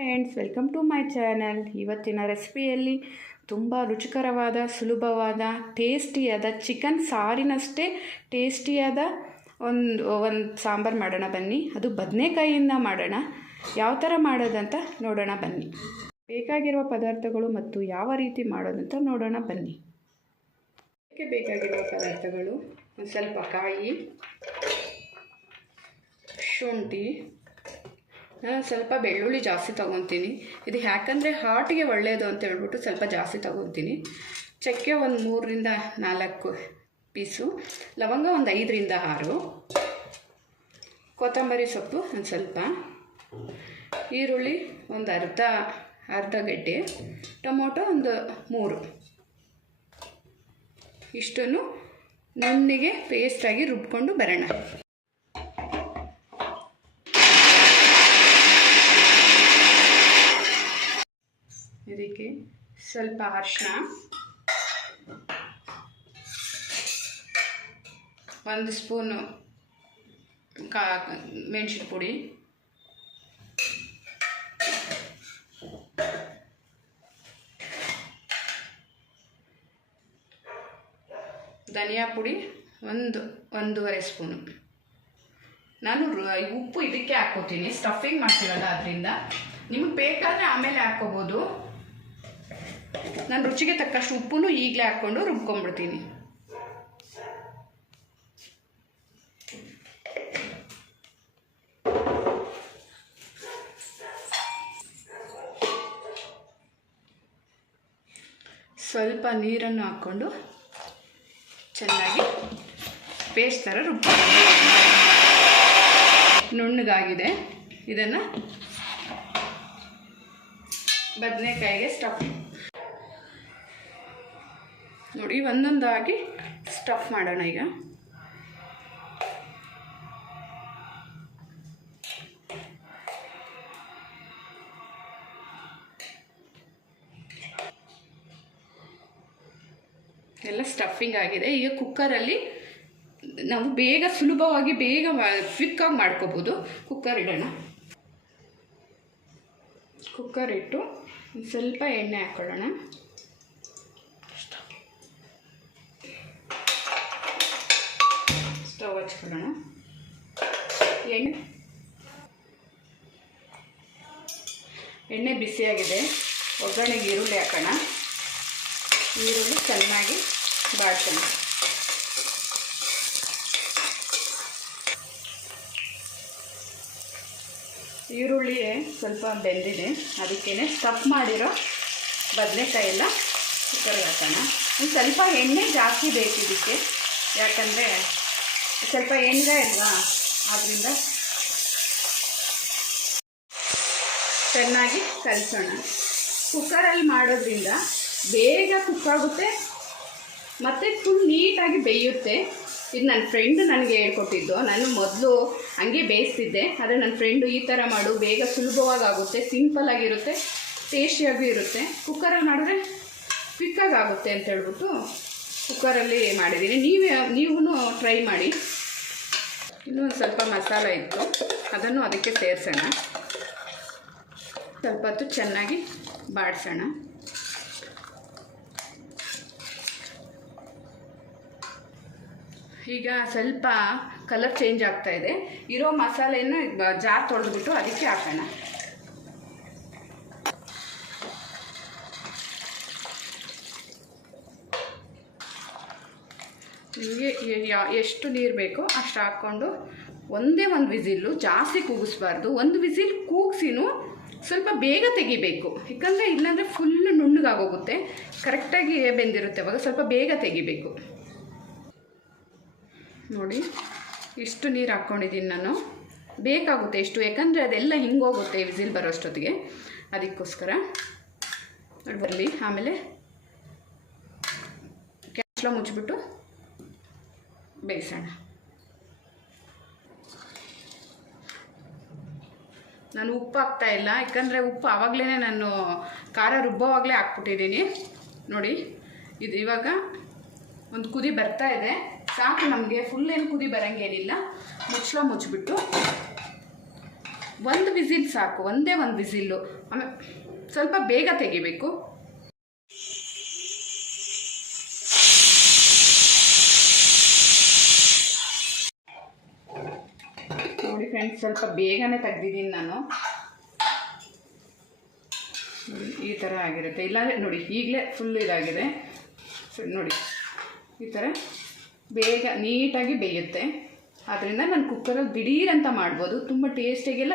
Friends, welcome to my channel. ಇವತ್ತಿನ ರೆಸಿಪಿಯಲ್ಲಿ ತುಂಬ ರುಚಿಕರವಾದ, ಸುಲಭವಾದ, ಟೇಸ್ಟಿಯಾದ ಚಿಕನ್ ಸಾರಿನಷ್ಟೇ ಟೇಸ್ಟಿಯಾದ ಒಂದು ಸಾಂಬಾರು ಮಾಡೋಣ ಬನ್ನಿ. ಅದು ಬದನೆಕಾಯಿಯಿಂದ ಮಾಡೋಣ. ಯಾವ ಥರ ಮಾಡೋದಂತ ನೋಡೋಣ ಬನ್ನಿ. ಬೇಕಾಗಿರುವ ಪದಾರ್ಥಗಳು ಮತ್ತು ಯಾವ ರೀತಿ ಮಾಡೋದಂತ ನೋಡೋಣ ಬನ್ನಿ. ಬೇಕಾಗಿರುವ ಪದಾರ್ಥಗಳು: ಒಂದು ಸ್ವಲ್ಪ ಕಾಯಿ, ಶುಂಠಿ, ನಾನು ಸ್ವಲ್ಪ ಬೆಳ್ಳುಳ್ಳಿ ಜಾಸ್ತಿ ತೊಗೊತೀನಿ. ಇದು ಯಾಕಂದರೆ ಹಾರ್ಟಿಗೆ ಒಳ್ಳೆಯದು ಅಂತ ಹೇಳ್ಬಿಟ್ಟು ಸ್ವಲ್ಪ ಜಾಸ್ತಿ ತೊಗೊತೀನಿ. ಚಕ್ಕೆ ಒಂದು 3ರಿಂದ 4 ಪೀಸು, ಲವಂಗ ಒಂದು 5ರಿಂದ 6, ಕೊತ್ತಂಬರಿ ಸೊಪ್ಪು ಒಂದು ಸ್ವಲ್ಪ, ಈರುಳ್ಳಿ ಒಂದು ಅರ್ಧ ಗಡ್ಡೆ, ಟೊಮೊಟೊ ಒಂದು 3. ಇಷ್ಟನ್ನು ನುಣ್ಣಗೆ ಪೇಸ್ಟಾಗಿ ರುಬ್ಕೊಂಡು ಬರೋಣ. ಇದಕ್ಕೆ ಸ್ವಲ್ಪ ಅರಿಶಿನ, 1 ಸ್ಪೂನು ಮೆಣಸಿನ ಪುಡಿ, ಧನಿಯಾ ಪುಡಿ 1.5 ಸ್ಪೂನು. ನಾನು ಉಪ್ಪು ಇದಕ್ಕೆ ಹಾಕ್ಕೋತೀನಿ, ಸ್ಟಫಿಂಗ್ ಮಾಡ್ತೀವಲ್ಲ ಅದರಿಂದ. ನಿಮಗೆ ಬೇಕಾದರೆ ಆಮೇಲೆ ಹಾಕ್ಕೋಬೋದು. ನಾನು ರುಚಿಗೆ ತಕ್ಕಷ್ಟು ಉಪ್ಪನ್ನು ಈಗಲೇ ಹಾಕ್ಕೊಂಡು ರುಬ್ಕೊಂಡ್ಬಿಡ್ತೀನಿ. ಸ್ವಲ್ಪ ನೀರನ್ನು ಹಾಕ್ಕೊಂಡು ಚೆನ್ನಾಗಿ ಪೇಸ್ಟ್ ಥರ ರುಬ್ಕೊಂಡು ನುಣ್ಣಗಾಗಿದೆ. ಇದನ್ನು ಬದನೆಕಾಯಿಗೆ ಸ್ಟಫ್ ನೋಡಿ, ಒಂದೊಂದಾಗಿ ಸ್ಟಫ್ ಮಾಡೋಣ. ಈಗ ಎಲ್ಲ ಸ್ಟಫಿಂಗ್ ಆಗಿದೆ. ಈಗ ಕುಕ್ಕರಲ್ಲಿ ನಾವು ಬೇಗ ಸುಲಭವಾಗಿ ಕ್ವಿಕ್ಕಾಗಿ ಮಾಡ್ಕೋಬೋದು. ಕುಕ್ಕರ್ ಇಡೋಣ. ಕುಕ್ಕರ್ ಇಟ್ಟು ಸ್ವಲ್ಪ ಎಣ್ಣೆ ಹಾಕ್ಕೊಳ್ಳೋಣ. ಸ್ಟವ್ ಹಚ್ಕೊಳ್ಳೋಣ. ಎಣ್ಣೆ ಬಿಸಿಯಾಗಿದೆ. ಒಗ್ಗರಣೆಗೆ ಈರುಳ್ಳಿ ಹಾಕೋಣ. ಈರುಳ್ಳಿ ಚೆನ್ನಾಗಿ ಬಾಡ್ಸೋಣ. ಈರುಳ್ಳಿ ಸ್ವಲ್ಪ ಬೆಂದಿದೆ, ಅದಕ್ಕೇ ಸ್ಟಫ್ ಮಾಡಿರೋ ಬದನೆಕಾಯಿ ಎಲ್ಲ ಕುಕ್ಕರ್ಗೆ ಹಾಕೋಣ. ಒಂದು ಸ್ವಲ್ಪ ಎಣ್ಣೆ ಜಾಸ್ತಿ ಬೇಕಿದ್ದಕ್ಕೆ, ಯಾಕಂದರೆ ಸ್ವಲ್ಪ ಎಣ್ಣೆ ಅಲ್ವಾ, ಆದ್ದರಿಂದ ಚೆನ್ನಾಗಿ ಕಲಿಸೋಣ. ಕುಕ್ಕರಲ್ಲಿ ಮಾಡೋದ್ರಿಂದ ಬೇಗ ಕುಕ್ಕಾಗುತ್ತೆ ಮತ್ತು ಫುಲ್ ನೀಟಾಗಿ ಬೇಯುತ್ತೆ. ಇದು ನನ್ನ ಫ್ರೆಂಡು ನನಗೆ ಹೇಳ್ಕೊಟ್ಟಿದ್ದು. ನಾನು ಮೊದಲು ಹಂಗೆ ಬೇಯಿಸ್ತಿದ್ದೆ, ಆದರೆ ನನ್ನ ಫ್ರೆಂಡು ಈ ಥರ ಮಾಡು, ಬೇಗ ಸುಲಭವಾಗಿ ಆಗುತ್ತೆ, ಸಿಂಪಲ್ಲಾಗಿರುತ್ತೆ, ಟೇಸ್ಟಿಯಾಗೂ ಇರುತ್ತೆ, ಕುಕ್ಕರಲ್ಲಿ ಮಾಡಿದ್ರೆ ಕ್ವಿಕ್ಕಾಗಿ ಆಗುತ್ತೆ ಅಂತ ಹೇಳ್ಬಿಟ್ಟು ಕುಕ್ಕರಲ್ಲಿ ಮಾಡಿದ್ದೀನಿ. ನೀವು ಟ್ರೈ ಮಾಡಿ. ಇನ್ನೂ ಒಂದು ಸ್ವಲ್ಪ ಮಸಾಲ ಇತ್ತು, ಅದನ್ನು ಅದಕ್ಕೆ ಸೇರಿಸೋಣ. ಸ್ವಲ್ಪ ಹೊತ್ತು ಚೆನ್ನಾಗಿ ಬಾಡಿಸೋಣ. ಈಗ ಸ್ವಲ್ಪ ಕಲರ್ ಚೇಂಜ್ ಆಗ್ತಾ ಇದೆ. ಇರೋ ಮಸಾಲೆಯನ್ನು ಜಾರ್ ತೊಳೆದ್ಬಿಟ್ಟು ಅದಕ್ಕೆ ಹಾಕೋಣ. ನಿಮಗೆ ಎಷ್ಟು ನೀರು ಬೇಕೋ ಅಷ್ಟು ಹಾಕ್ಕೊಂಡು ಒಂದೇ ಒಂದು ವಿಸಿಲ್ಲು, ಜಾಸ್ತಿ ಕೂಗಿಸ್ಬಾರ್ದು. ಒಂದು ವಿಸಿಲ್ ಕೂಗಿಸಿನೂ ಸ್ವಲ್ಪ ಬೇಗ ತೆಗಿಬೇಕು, ಯಾಕಂದರೆ ಇಲ್ಲಾಂದರೆ ಫುಲ್ಲು ನುಣ್ಣಗಾಗೋಗುತ್ತೆ. ಕರೆಕ್ಟಾಗಿ ಬೆಂದಿರುತ್ತೆ, ಅವಾಗ ಸ್ವಲ್ಪ ಬೇಗ ತೆಗಿಬೇಕು. ನೋಡಿ, ಇಷ್ಟು ನೀರು ಹಾಕ್ಕೊಂಡಿದ್ದೀನಿ ನಾನು. ಬೇಕಾಗುತ್ತೆ ಇಷ್ಟು, ಯಾಕಂದರೆ ಅದೆಲ್ಲ ಹಿಂಗೋಗುತ್ತೆ ವಿಸಿಲ್ ಬರೋಷ್ಟೊತ್ತಿಗೆ. ಅದಕ್ಕೋಸ್ಕರ ಬರಲಿ. ಆಮೇಲೆ ಕ್ಯಾಸ್ಲ ಮುಚ್ಚಿಬಿಟ್ಟು ಬೇಯಿಸೋಣ. ನಾನು ಉಪ್ಪು ಹಾಕ್ತಾಯಿಲ್ಲ, ಯಾಕಂದರೆ ಉಪ್ಪು ಆವಾಗಲೇ ನಾನು ಖಾರ ರುಬ್ಬೋವಾಗಲೇ ಹಾಕ್ಬಿಟ್ಟಿದ್ದೀನಿ. ನೋಡಿ, ಇದು ಇವಾಗ ಒಂದು ಕುದಿ ಬರ್ತಾ ಇದೆ. ಸಾಕು ನಮಗೆ, ಫುಲ್ ಏನು ಕುದಿ ಬರೋಂಗೇನಿಲ್ಲ. ಮುಚ್ಚಳ ಮುಚ್ಚಿಬಿಟ್ಟು ಒಂದು ವಿಸಿಲ್ ಸಾಕು, ಒಂದೇ ಒಂದು ವಿಸಿಲ್ಲು. ಆಮೇಲೆ ಸ್ವಲ್ಪ ಬೇಗ ತೆಗಿಬೇಕು. ನೋಡಿ ಫ್ರೆಂಡ್ಸ್, ಸ್ವಲ್ಪ ಬೇಗನೆ ತೆಗ್ದಿದ್ದೀನಿ ನಾನು. ಈ ಥರ ಆಗಿರುತ್ತೆ. ಇಲ್ಲಾಂದರೆ ನೋಡಿ ಈಗಲೇ ಫುಲ್ ಇದಾಗಿದೆ ನೋಡಿ, ಈ ಥರ ಬೇಗ ನೀಟಾಗಿ ಬೇಯುತ್ತೆ. ಆದ್ದರಿಂದ ನಾನು ಕುಕ್ಕರಲ್ಲಿ ದಿಢೀರಂತ ಮಾಡ್ಬೋದು. ತುಂಬ ಟೇಸ್ಟಿಗೆಲ್ಲ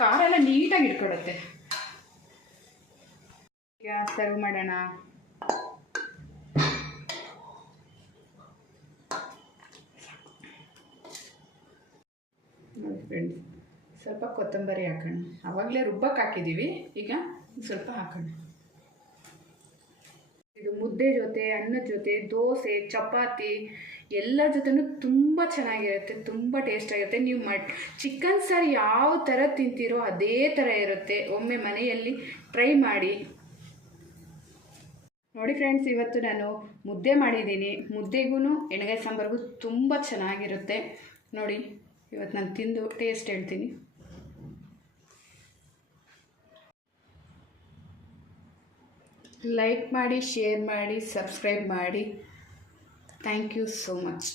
ಖಾರ ಎಲ್ಲ ನೀಟಾಗಿ ಇಟ್ಕೊಳುತ್ತೆ. ಗ್ಯಾಸ್ ಸರ್ವ್ ಮಾಡೋಣ. ನೋಡಿ ಫ್ರೆಂಡ್ಸ್, ಸ್ವಲ್ಪ ಕೊತ್ತಂಬರಿ ಹಾಕೋಣ. ಆವಾಗಲೇ ರುಬ್ಬಕ್ಕೆ ಹಾಕಿದ್ದೀವಿ, ಈಗ ಸ್ವಲ್ಪ ಹಾಕೋಣ. ಇದು ಮುದ್ದೆ ಜೊತೆ, ಅನ್ನದ ಜೊತೆ, ದೋಸೆ, ಚಪಾತಿ ಎಲ್ಲ ಜೊತೆನೂ ತುಂಬ ಚೆನ್ನಾಗಿರುತ್ತೆ, ತುಂಬ ಟೇಸ್ಟಾಗಿರುತ್ತೆ. ನೀವು ಚಿಕನ್ ಸಾರು ಯಾವ ಥರ ತಿಂತೀರೋ ಅದೇ ಥರ ಇರುತ್ತೆ. ಒಮ್ಮೆ ಮನೆಯಲ್ಲಿ ಟ್ರೈ ಮಾಡಿ ನೋಡಿ ಫ್ರೆಂಡ್ಸ್. ಇವತ್ತು ನಾನು ಮುದ್ದೆ ಮಾಡಿದ್ದೀನಿ. ಮುದ್ದೆಗೂ ಎಣ್ಗಾಯಿ ಸಾಂಬಾರಿಗೂ ತುಂಬ ಚೆನ್ನಾಗಿರುತ್ತೆ. ನೋಡಿ ಇವತ್ತು ನಾನು ತಿಂದು ಟೇಸ್ಟ್ ಹೇಳ್ತೀನಿ. ಲೈಕ್ ಮಾಡಿ, ಶೇರ್ ಮಾಡಿ, ಸಬ್ಸ್ಕ್ರೈಬ್ ಮಾಡಿ. Thank you so much.